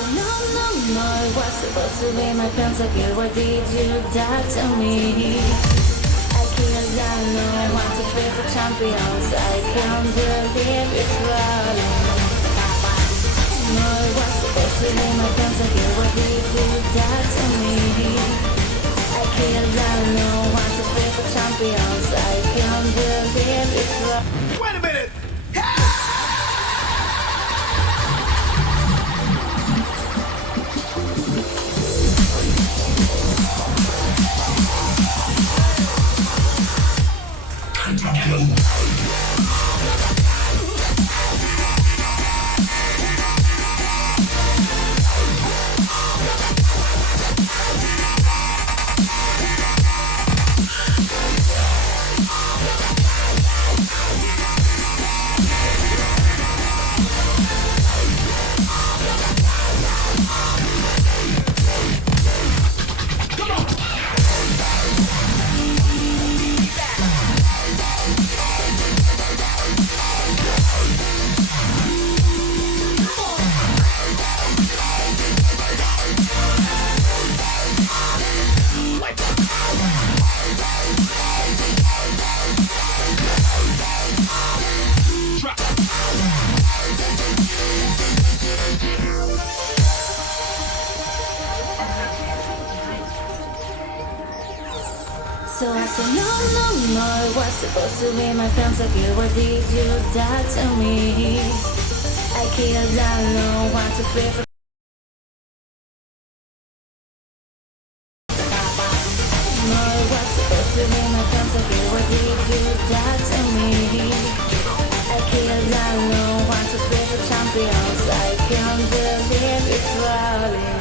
No, no, no, it was supposed to be my pentakill. Why did you die to me? I killed down, no one to fight for champions. I can't believe it's rolling. No, it was supposed to be my pentakill. Why did you die to me? I killed down, no one to fight for champions. I can't believe it's rolling. Wait a minute! So I said, no, no, no, it was supposed to be my pentakill. Why did you die to me? I killed down, no one to fear for. No, it was supposed to be my pentakill. Why did you die to me? I killed down, no one to fear for champions. I can't believe it's rolling.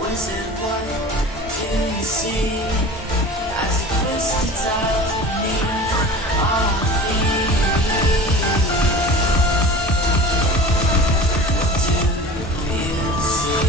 Wizard, what do you see as it twists out beneath our feet? Do you see?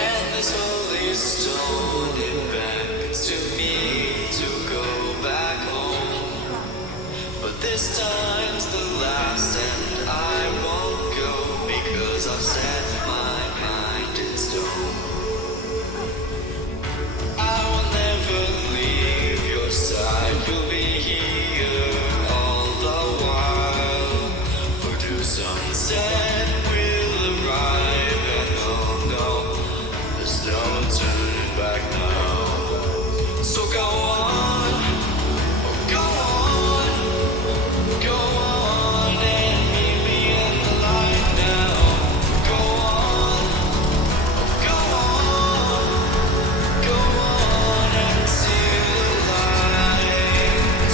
And this holy stone, it beckons to me to go back home. But this time's the last, and I won't go because I've set my mind in stone. I will never leave your side, we'll be here all the while. For to sunset we'll arrive, and oh no, there's no turning back now. So go on, oh go on, go on and meet me in the light now. Go on, oh go on, go on and see the light.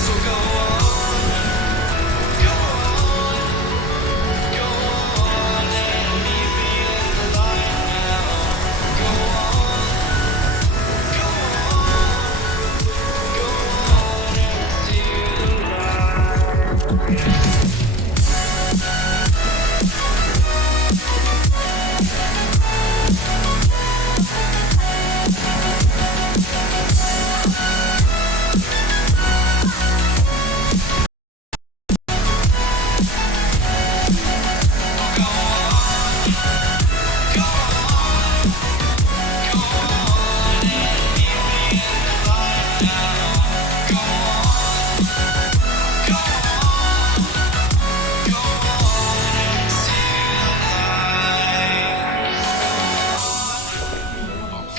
So go on, go on, go on and meet me in the light now. Go on, go on, go on and see the light.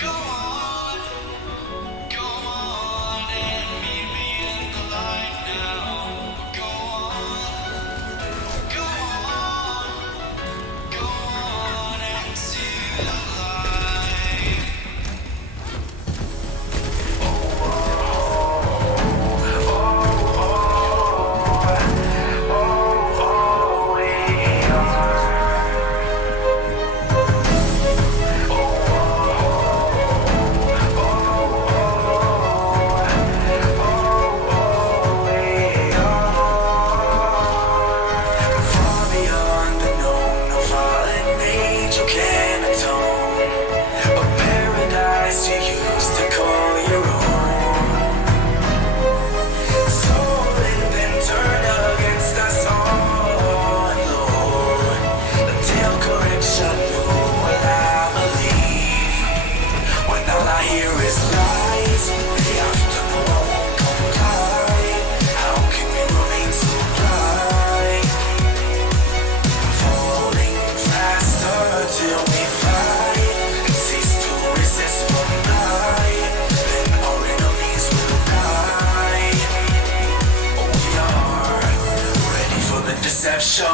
Go on, go on and meet me in the light now. Go on, go on, go on and see the light. Far beyond the known, no fallen angel can atone. A paradise you used to call your own. Stolen then turned against us all, Lord. Until correction knew what I believe. When all I hear is lies, they have to know I won't comply. How can we remain so blind? Falling faster till we fight and cease to resist one night. Then our enemies will die. Oh, we are ready for the deception.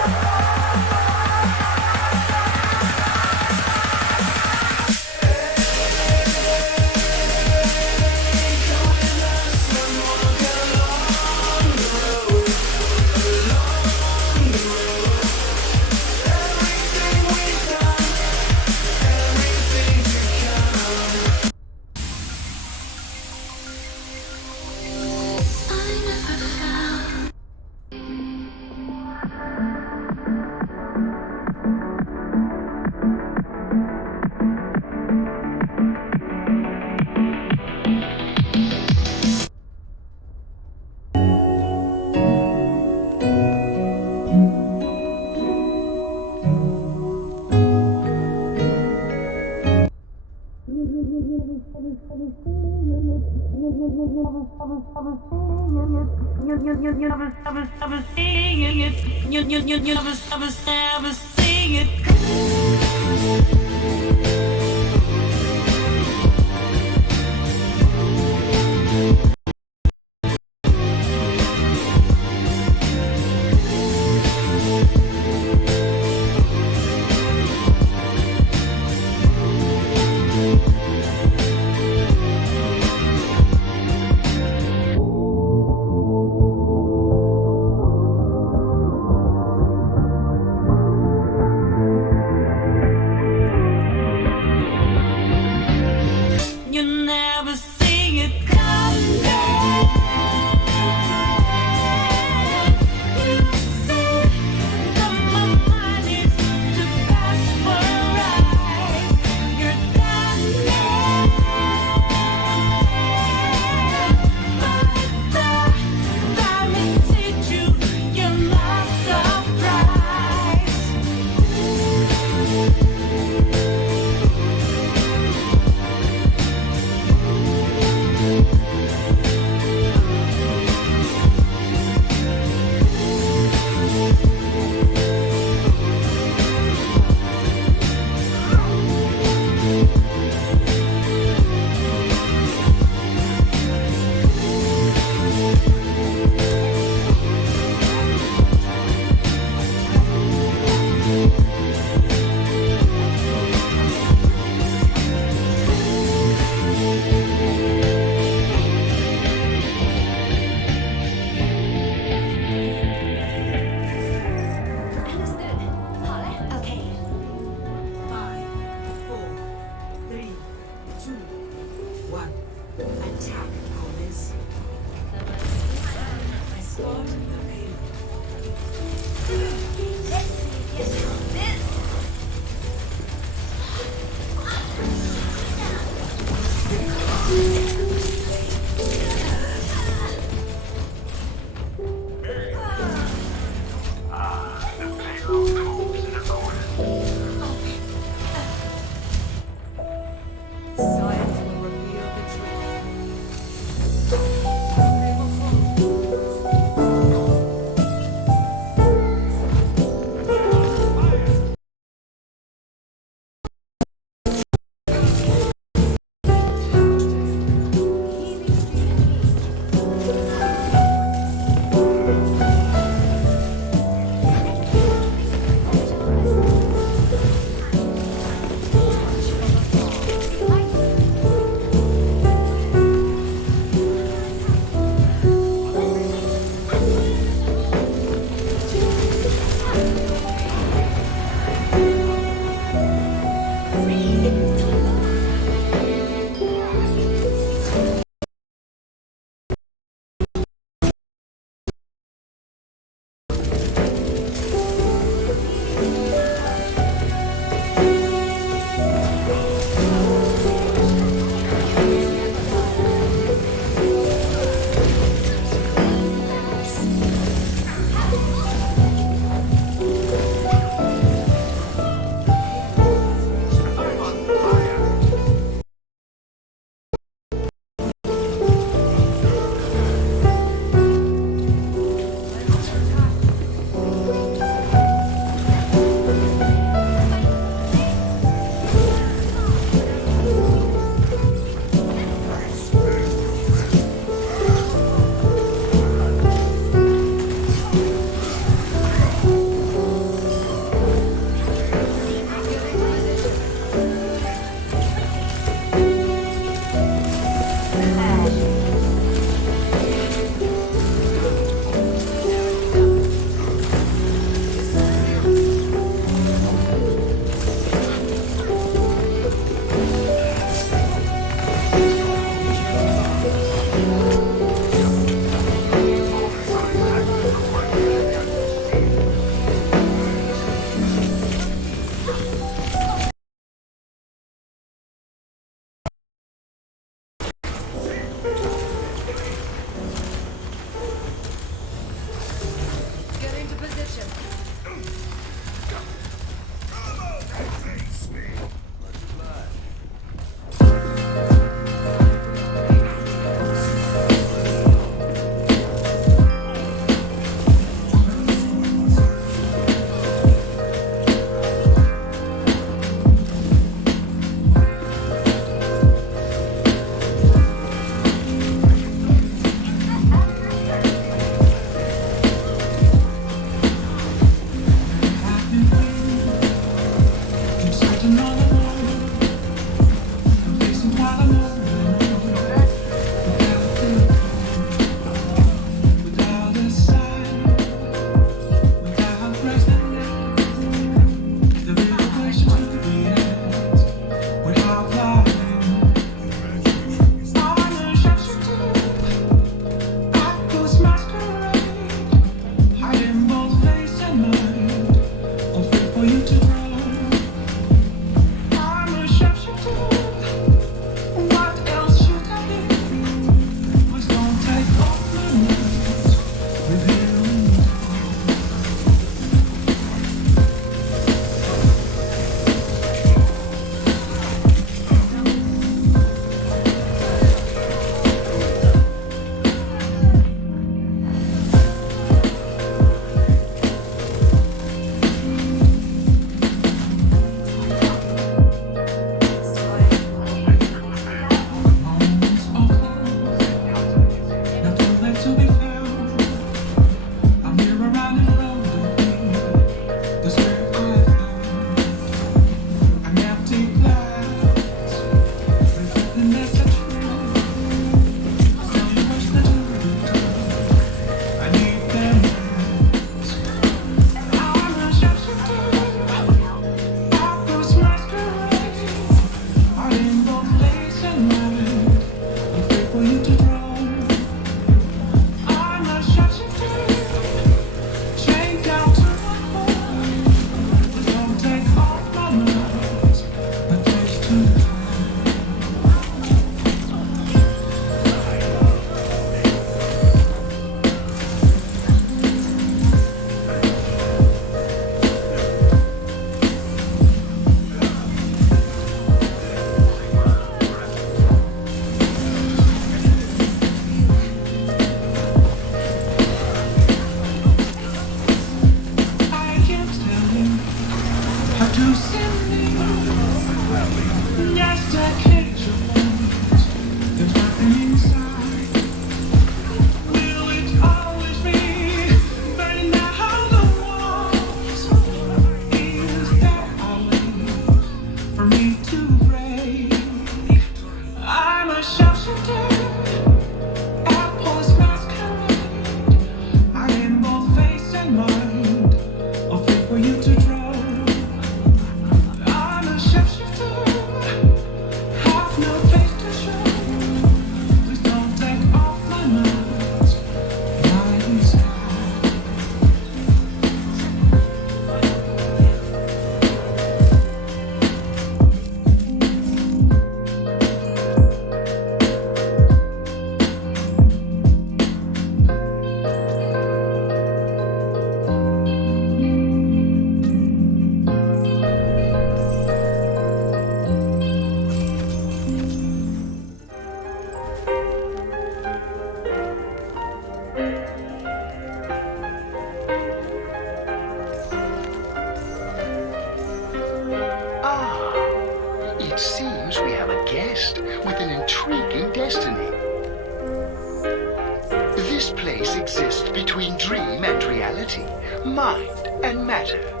space exists between dream and reality, mind and matter.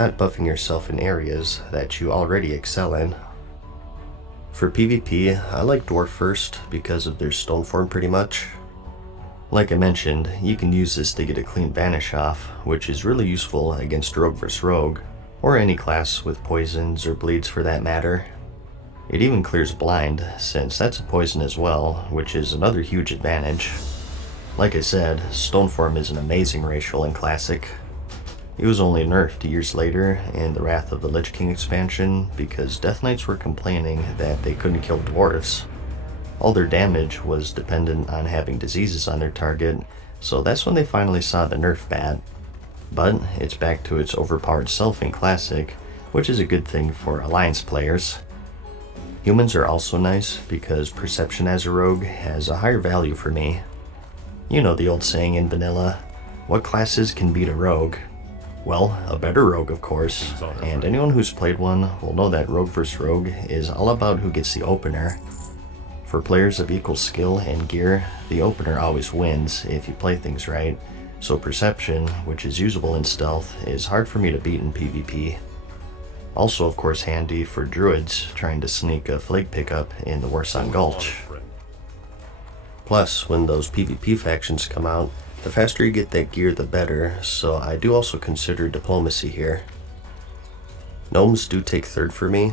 not buffing yourself in areas that you already excel in. For PvP, I like Dwarf first because of their stone form pretty much. Like I mentioned, you can use this to get a clean vanish off, which is really useful against rogue vs rogue, or any class with poisons or bleeds for that matter. It even clears blind, since that's a poison as well, which is another huge advantage. Like I said, stone form is an amazing racial in Classic. It was only nerfed years later in the Wrath of the Lich King expansion because Death Knights were complaining that they couldn't kill dwarves. All their damage was dependent on having diseases on their target, so that's when they finally saw the nerf bat. But it's back to its overpowered self in Classic, which is a good thing for Alliance players. Humans are also nice because Perception as a rogue has a higher value for me. You know the old saying in vanilla, what classes can beat a rogue? Well, a better rogue of course, and anyone who's played one will know that rogue vs rogue is all about who gets the opener. For players of equal skill and gear, the opener always wins if you play things right, so Perception, which is usable in stealth, is hard for me to beat in PvP. Also of course handy for druids trying to sneak a flag pickup in the Warsan Gulch. Plus, when those PvP factions come out, the faster you get that gear the better, so I do also consider diplomacy here. Gnomes do take third for me.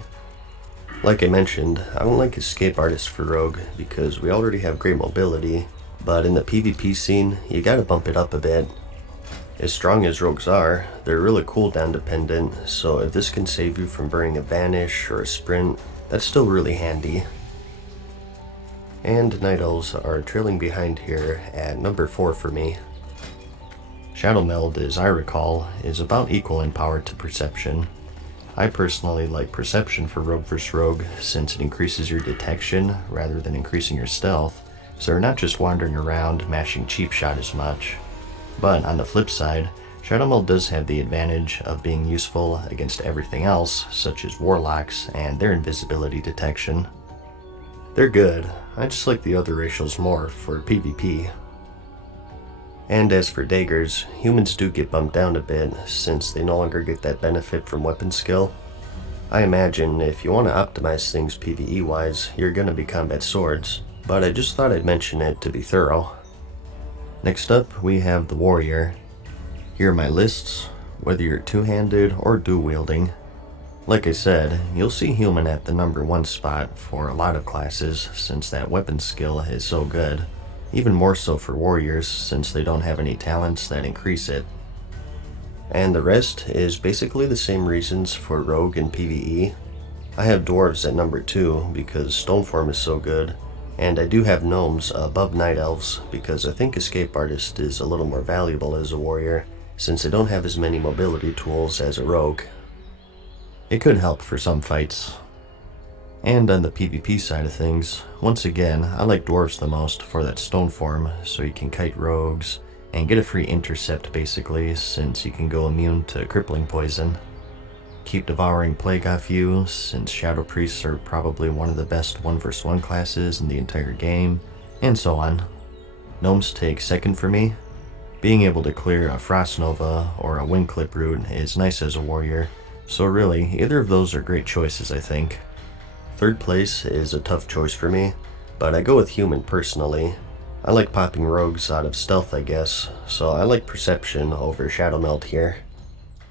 Like I mentioned, I don't like escape artists for rogue because we already have great mobility, but in the PvP scene, you gotta bump it up a bit. As strong as rogues are, they're really cooldown dependent, so if this can save you from burning a vanish or a sprint, that's still really handy. And Night Elves are trailing behind here at number 4 for me. Shadow Meld, as I recall, is about equal in power to Perception. I personally like Perception for rogue vs rogue since it increases your detection rather than increasing your stealth, so you're not just wandering around mashing cheap shot as much. But on the flip side, Shadow Meld does have the advantage of being useful against everything else, such as Warlocks and their invisibility detection. They're good, I just like the other racials more for PvP. And as for daggers, humans do get bumped down a bit since they no longer get that benefit from weapon skill. I imagine if you want to optimize things PvE wise, you're gonna be combat swords, but I just thought I'd mention it to be thorough. Next up, we have the warrior. Here are my lists, whether you're two-handed or dual-wielding. Like I said, you'll see human at the number 1 spot for a lot of classes since that weapon skill is so good. Even more so for warriors since they don't have any talents that increase it. And the rest is basically the same reasons for rogue and PvE. I have dwarves at number 2 because stone form is so good, and I do have gnomes above night elves because I think escape artist is a little more valuable as a warrior since they don't have as many mobility tools as a rogue. It could help for some fights. And on the PvP side of things, once again, I like dwarves the most for that stone form, so you can kite rogues, and get a free intercept basically, since you can go immune to crippling poison. Keep devouring plague off you, since shadow priests are probably one of the best 1 vs 1 classes in the entire game, and so on. Gnomes take second for me. Being able to clear a Frost Nova or a Wind Clip route is nice as a warrior, so really, either of those are great choices I think. Third place is a tough choice for me, but I go with human personally. I like popping rogues out of stealth I guess, so I like Perception over Shadow Meld here.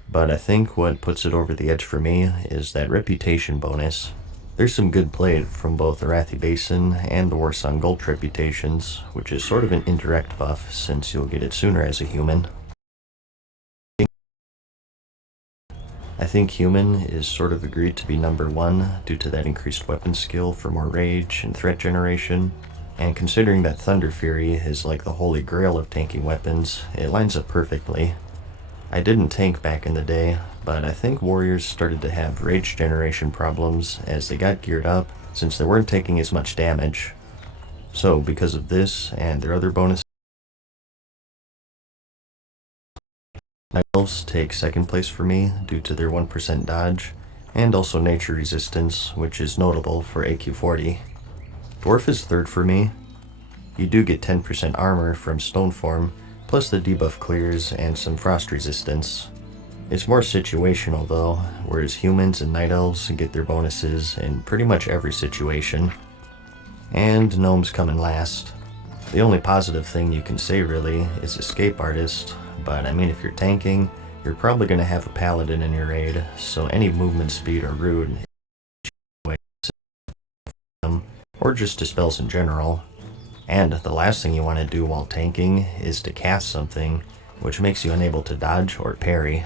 But I think what puts it over the edge for me is that reputation bonus. There's some good played from both the Arathi Basin and the Warsan Gulch reputations, which is sort of an indirect buff since you'll get it sooner as a human. I think human is sort of agreed to be number 1 due to that increased weapon skill for more rage and threat generation, and considering that Thunder Fury is like the holy grail of tanking weapons, it lines up perfectly. I didn't tank back in the day, but I think warriors started to have rage generation problems as they got geared up since they weren't taking as much damage. So because of this and their other bonuses, Night Elves take second place for me due to their 1% dodge, and also nature resistance, which is notable for AQ40. Dwarf is third for me. You do get 10% armor from stone form, plus the debuff clears and some frost resistance. It's more situational though, whereas humans and night elves get their bonuses in pretty much every situation. And gnomes come in last. The only positive thing you can say really is escape artist, but I mean if you're tanking, you're probably going to have a paladin in your raid, so any movement speed or rude, or just dispels in general. And the last thing you want to do while tanking is to cast something, which makes you unable to dodge or parry.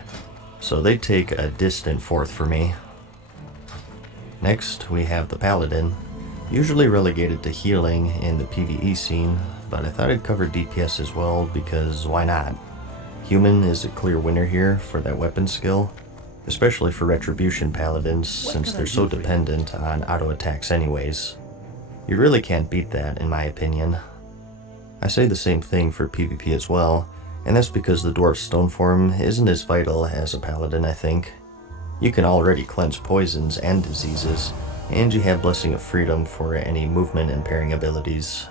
So they take a distant fourth for me. Next, we have the paladin, usually relegated to healing in the PvE scene, but I thought I'd cover DPS as well because why not? Human is a clear winner here for that weapon skill, especially for retribution paladins since they're so dependent on auto attacks anyways. You really can't beat that in my opinion. I say the same thing for PvP as well, and that's because the dwarf stone form isn't as vital as a paladin I think. You can already cleanse poisons and diseases, and you have Blessing of Freedom for any movement impairing abilities.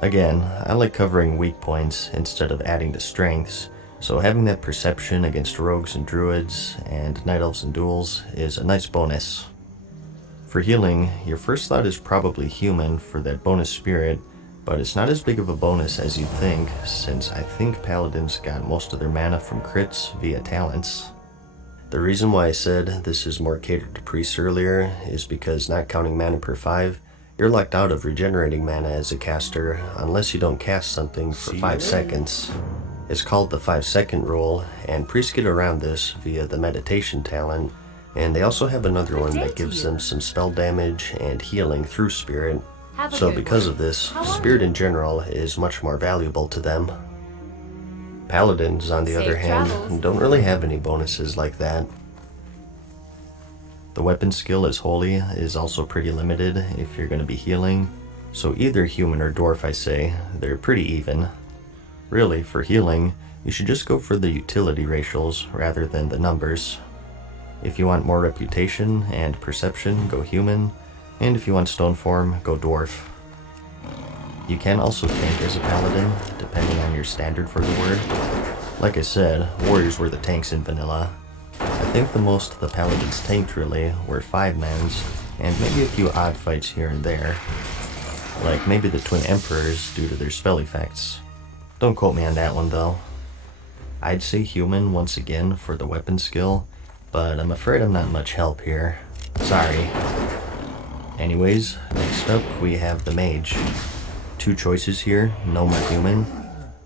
Again, I like covering weak points instead of adding to strengths, so having that perception against rogues and druids and night elves and duels is a nice bonus. For healing, your first thought is probably human for that bonus spirit, but it's not as big of a bonus as you'd think, since I think paladins got most of their mana from crits via talents. The reason why I said this is more catered to priests earlier is because not counting mana per 5, you're locked out of regenerating mana as a caster unless you don't cast something for 5 seconds. It's called the 5-second rule, and priests get around this via the meditation talent, and they also have another one that gives them some spell damage and healing through spirit. So because of this, spirit in general is much more valuable to them. Paladins, on the other hand, don't really have any bonuses like that. The weapon skill as holy is also pretty limited if you're going to be healing, so either human or dwarf I say, they're pretty even. Really, for healing, you should just go for the utility ratios rather than the numbers. If you want more reputation and perception, go human, and if you want stone form, go dwarf. You can also tank as a paladin, depending on your standard for the word. Like I said, warriors were the tanks in vanilla. I think the most the paladins tanked really were 5-mans, and maybe a few odd fights here and there. Like maybe the Twin Emperors due to their spell effects. Don't quote me on that one though. I'd say human once again for the weapon skill, but I'm afraid I'm not much help here. Sorry. Anyways, next up we have the mage. 2 choices here, gnome or human.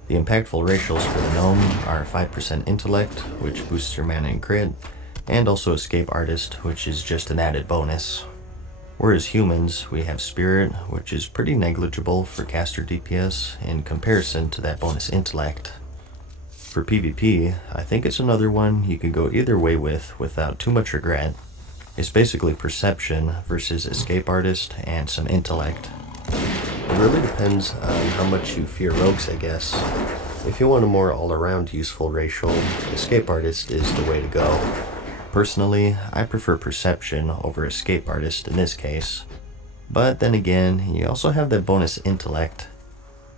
The impactful ratios for the gnome are 5% intellect, which boosts your mana and crit, and also escape artist, which is just an added bonus. Whereas humans, we have spirit, which is pretty negligible for caster DPS in comparison to that bonus intellect. For PvP, I think it's another one you can go either way with without too much regret. It's basically perception versus escape artist and some intellect. It really depends on how much you fear rogues, I guess. If you want a more all-around useful racial, escape artist is the way to go. Personally, I prefer perception over escape artist in this case. But then again, you also have that bonus intellect.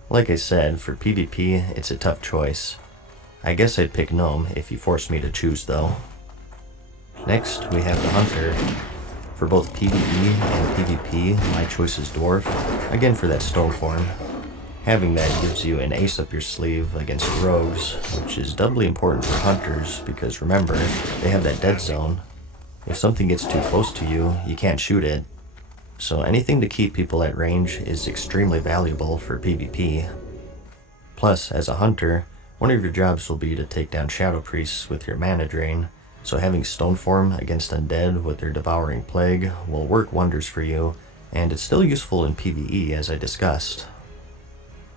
Like I said, for PvP, it's a tough choice. I guess I'd pick gnome if you force me to choose though. Next, we have the hunter. For both PvE and PvP, my choice is dwarf, again for that stone form. Having that gives you an ace up your sleeve against rogues, which is doubly important for hunters because remember, they have that dead zone. If something gets too close to you, you can't shoot it. So anything to keep people at range is extremely valuable for PvP. Plus, as a hunter, one of your jobs will be to take down shadow priests with your mana drain, so having stone form against undead with their devouring plague will work wonders for you, and it's still useful in PvE as I discussed.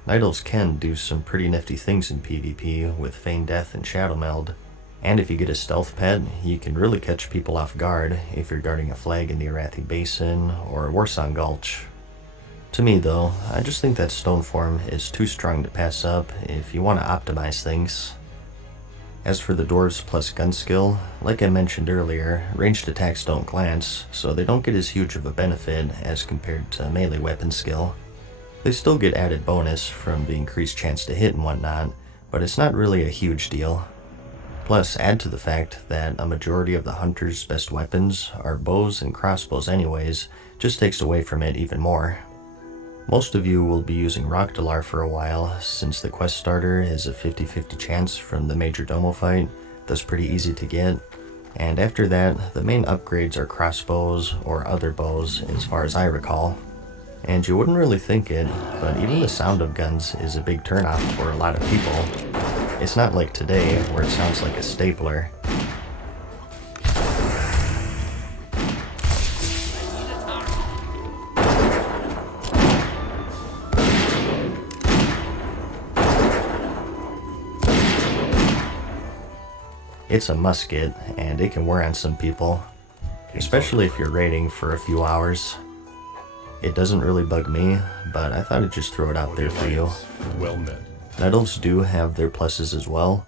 Night elves can do some pretty nifty things in PvP with Feign Death and Shadow Meld, and if you get a stealth pet, you can really catch people off guard if you're guarding a flag in the Arathi Basin or Warsong Gulch. To me though, I just think that stone form is too strong to pass up if you want to optimize things. As for the dwarves plus gun skill, like I mentioned earlier, ranged attacks don't glance, so they don't get as huge of a benefit as compared to melee weapon skill. They still get added bonus from the increased chance to hit and whatnot, but it's not really a huge deal. Plus, add to the fact that a majority of the hunter's best weapons are bows and crossbows anyways, just takes away from it even more. Most of you will be using Rockdalar for a while, since the quest starter is a 50-50 chance from the Major Domo fight, thus pretty easy to get. And after that, the main upgrades are crossbows or other bows as far as I recall. And you wouldn't really think it, but even the sound of guns is a big turnoff for a lot of people. It's not like today, where it sounds like a stapler. It's a musket, and it can wear on some people, especially if you're raiding for a few hours. It doesn't really bug me, but I thought I'd just throw it out there for you. Well met. Night Elves do have their pluses as well.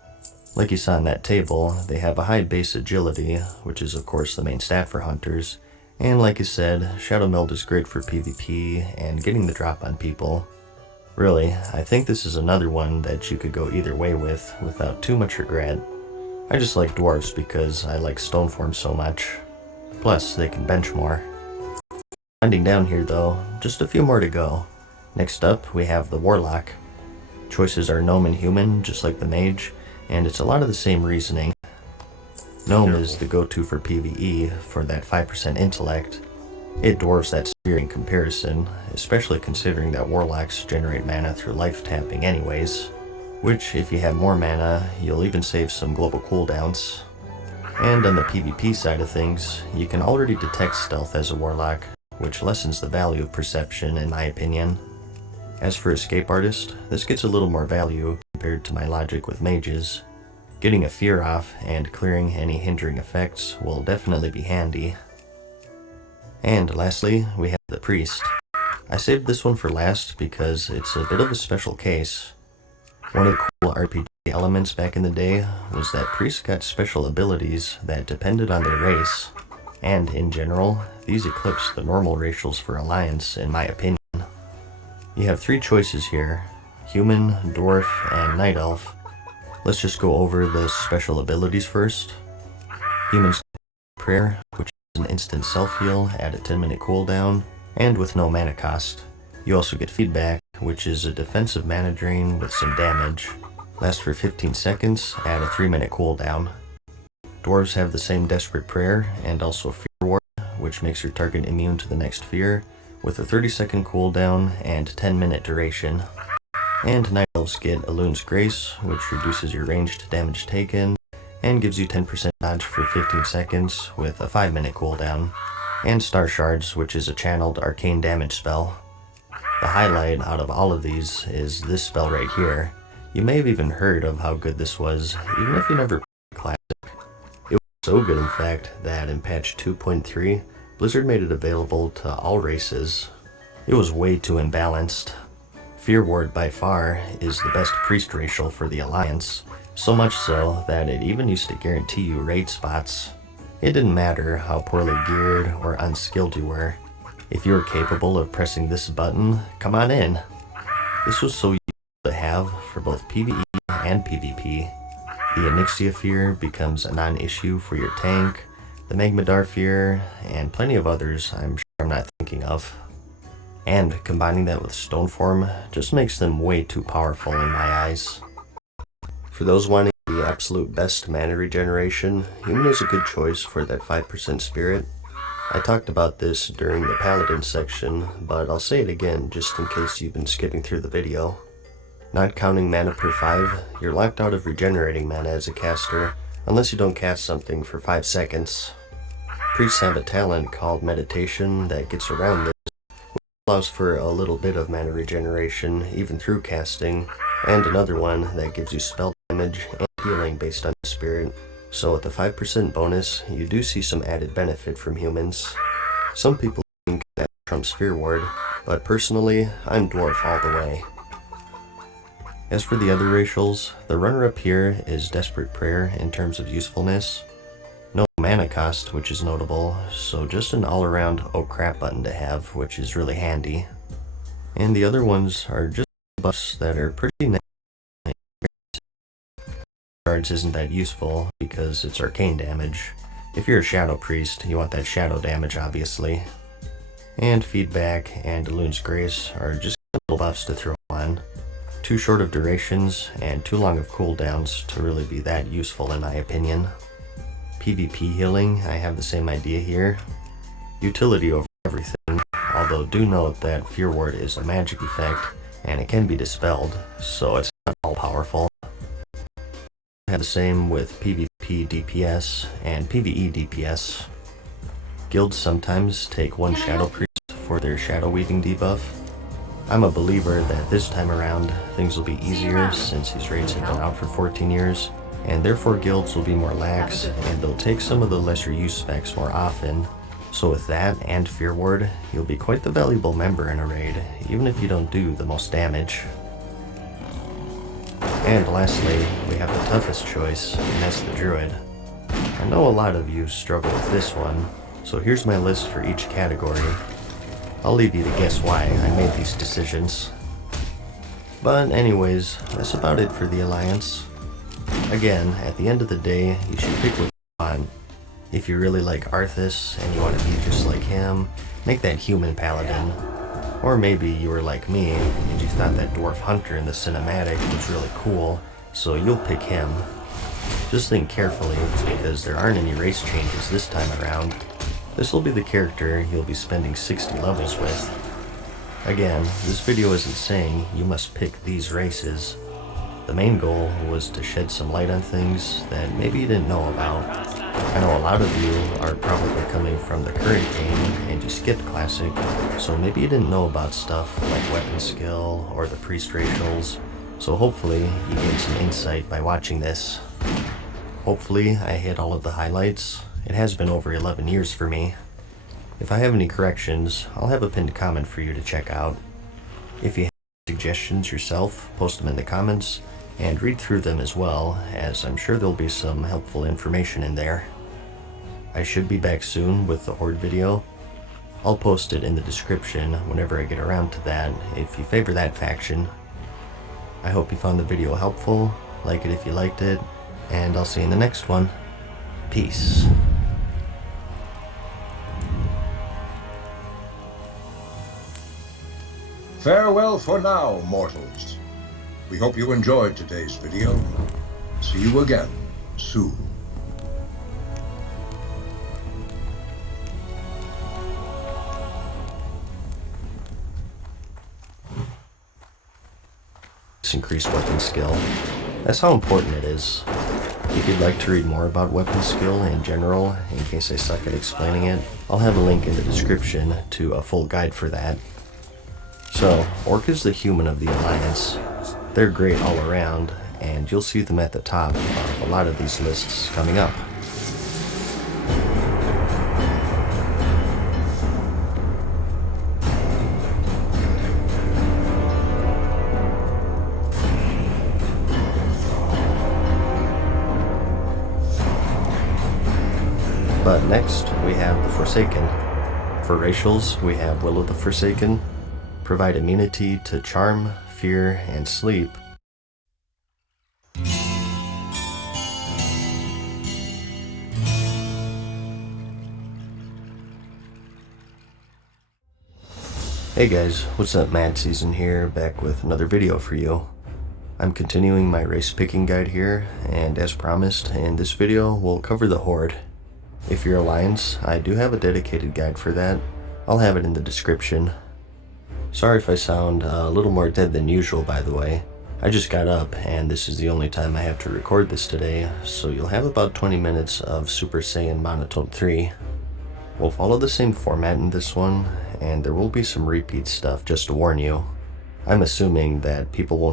Like you saw on that table, they have a high base agility, which is of course the main stat for hunters. And like you said, Shadow Meld is great for PvP and getting the drop on people. Really, I think this is another one that you could go either way with without too much regret. I just like dwarves because I like Stoneform so much. Plus, they can bench more. Winding down here though, just a few more to go. Next up, we have the Warlock. Choices are Gnome and Human, just like the Mage, and it's a lot of the same reasoning. Gnome is the go-to for PvE for that 5% intellect. It dwarfs that sphere in comparison, especially considering that Warlocks generate mana through life tapping anyways, which if you have more mana, you'll even save some global cooldowns. And on the PvP side of things, you can already detect stealth as a Warlock, which lessens the value of perception in my opinion. As for Escape Artist, this gets a little more value compared to my logic with mages. Getting a fear off and clearing any hindering effects will definitely be handy. And lastly, we have the Priest. I saved this one for last because it's a bit of a special case. One of the cool RPG elements back in the day was that priests got special abilities that depended on their race. And in general, these eclipse the normal racials for Alliance in my opinion. You have three choices here: Human, Dwarf, and Night Elf. Let's just go over the special abilities first. Human's Prayer, which is an instant self-heal at a 10-minute cooldown, and with no mana cost. You also get Feedback, which is a defensive mana drain with some damage. Lasts for 15 seconds at a 3-minute cooldown. Dwarves have the same Desperate Prayer, and also Fear Ward, which makes your target immune to the next fear, with a 30-second cooldown and 10-minute duration. And Night Elves get Elune's Grace, which reduces your ranged damage taken, and gives you 10% dodge for 15 seconds with a 5-minute cooldown. And Star Shards, which is a channeled arcane damage spell. The highlight out of all of these is this spell right here. You may have even heard of how good this was, even if you never played Classic. It was so good in fact that in patch 2.3, Blizzard made it available to all races. It was way too imbalanced. Fear Ward by far is the best priest racial for the Alliance, so much so that it even used to guarantee you raid spots. It didn't matter how poorly geared or unskilled you were. If you were capable of pressing this button, come on in. This was so useful to have for both PvE and PvP. The Onyxia Fear becomes a non-issue for your tank, the Magmadar Fear, and plenty of others I'm sure I'm not thinking of. And combining that with Stoneform just makes them way too powerful in my eyes. For those wanting the absolute best mana regeneration, Human is a good choice for that 5% spirit. I talked about this during the Paladin section, but I'll say it again just in case you've been skipping through the video. Not counting mana per 5, you're locked out of regenerating mana as a caster, unless you don't cast something for 5 seconds. Priests have a talent called Meditation that gets around this, which allows for a little bit of mana regeneration even through casting, and another one that gives you spell damage and healing based on spirit. So with the 5% bonus, you do see some added benefit from humans. Some people think that trumps Fear Ward, but personally, I'm Dwarf all the way. As for the other racials, the runner-up here is Desperate Prayer in terms of usefulness. No mana cost, which is notable, so just an all-around oh crap button to have, which is really handy. And the other ones are just buffs that are pretty nice. Shards isn't that useful because it's arcane damage. If you're a Shadow Priest, you want that shadow damage obviously. And Feedback and Elune's Grace are just little buffs to throw on. Too short of durations and too long of cooldowns to really be that useful in my opinion. PvP healing, I have the same idea here. Utility over everything, although do note that Fear Ward is a magic effect and it can be dispelled, so it's not all powerful. I have the same with PvP DPS and PvE DPS. Guilds sometimes take one Shadow Priest for their Shadow Weaving debuff. I'm a believer that this time around things will be easier since these raids have been out for 14 years, and therefore guilds will be more lax and they'll take some of the lesser use specs more often. So with that and Fear Ward, you'll be quite the valuable member in a raid, even if you don't do the most damage. And lastly, we have the toughest choice, and that's the Druid. I know a lot of you struggle with this one, so here's my list for each category. I'll leave you to guess why I made these decisions. But anyways, that's about it for the Alliance. Again, at the end of the day, you should pick what you want. If you really like Arthas and you want to be just like him, make that human paladin. Or maybe you were like me and you thought that Dwarf Hunter in the cinematic was really cool, so you'll pick him. Just think carefully, because there aren't any race changes this time around. This will be the character you'll be spending 60 levels with. Again, this video isn't saying you must pick these races. The main goal was to shed some light on things that maybe you didn't know about. I know a lot of you are probably coming from the current game and you skipped Classic, so maybe you didn't know about stuff like weapon skill or the priest racials, so hopefully you gained some insight by watching this. Hopefully I hit all of the highlights. It has been over 11 years for me. If I have any corrections, I'll have a pinned comment for you to check out. If you have suggestions yourself, post them in the comments, and read through them as well, as I'm sure there'll be some helpful information in there. I should be back soon with the Horde video. I'll post it in the description whenever I get around to that if you favor that faction. I hope you found the video helpful, like it if you liked it, and I'll see you in the next one. Peace. Farewell for now, mortals. We hope you enjoyed today's video. See you again soon. Increased weapon skill. That's how important it is. If you'd like to read more about weapon skill in general, in case I suck at explaining it, I'll have a link in the description to a full guide for that. So, Orc is the human of the Alliance. They're great all around, and you'll see them at the top of a lot of these lists coming up. But next, we have the Forsaken. For racials, we have Will of the Forsaken. Provide immunity to Charm, Fear, and Sleep. Hey guys, what's up? Mad Season here, back with another video for you. I'm continuing my race picking guide here, and as promised, in this video we'll cover the Horde. If you're Alliance, I do have a dedicated guide for that. I'll have it in the description. Sorry if I sound a little more dead than usual, by the way. I just got up and this is the only time I have to record this today, so you'll have about 20 minutes of Super Saiyan Monotone 3. We'll follow the same format in this one, and there will be some repeat stuff just to warn you. I'm assuming that people won't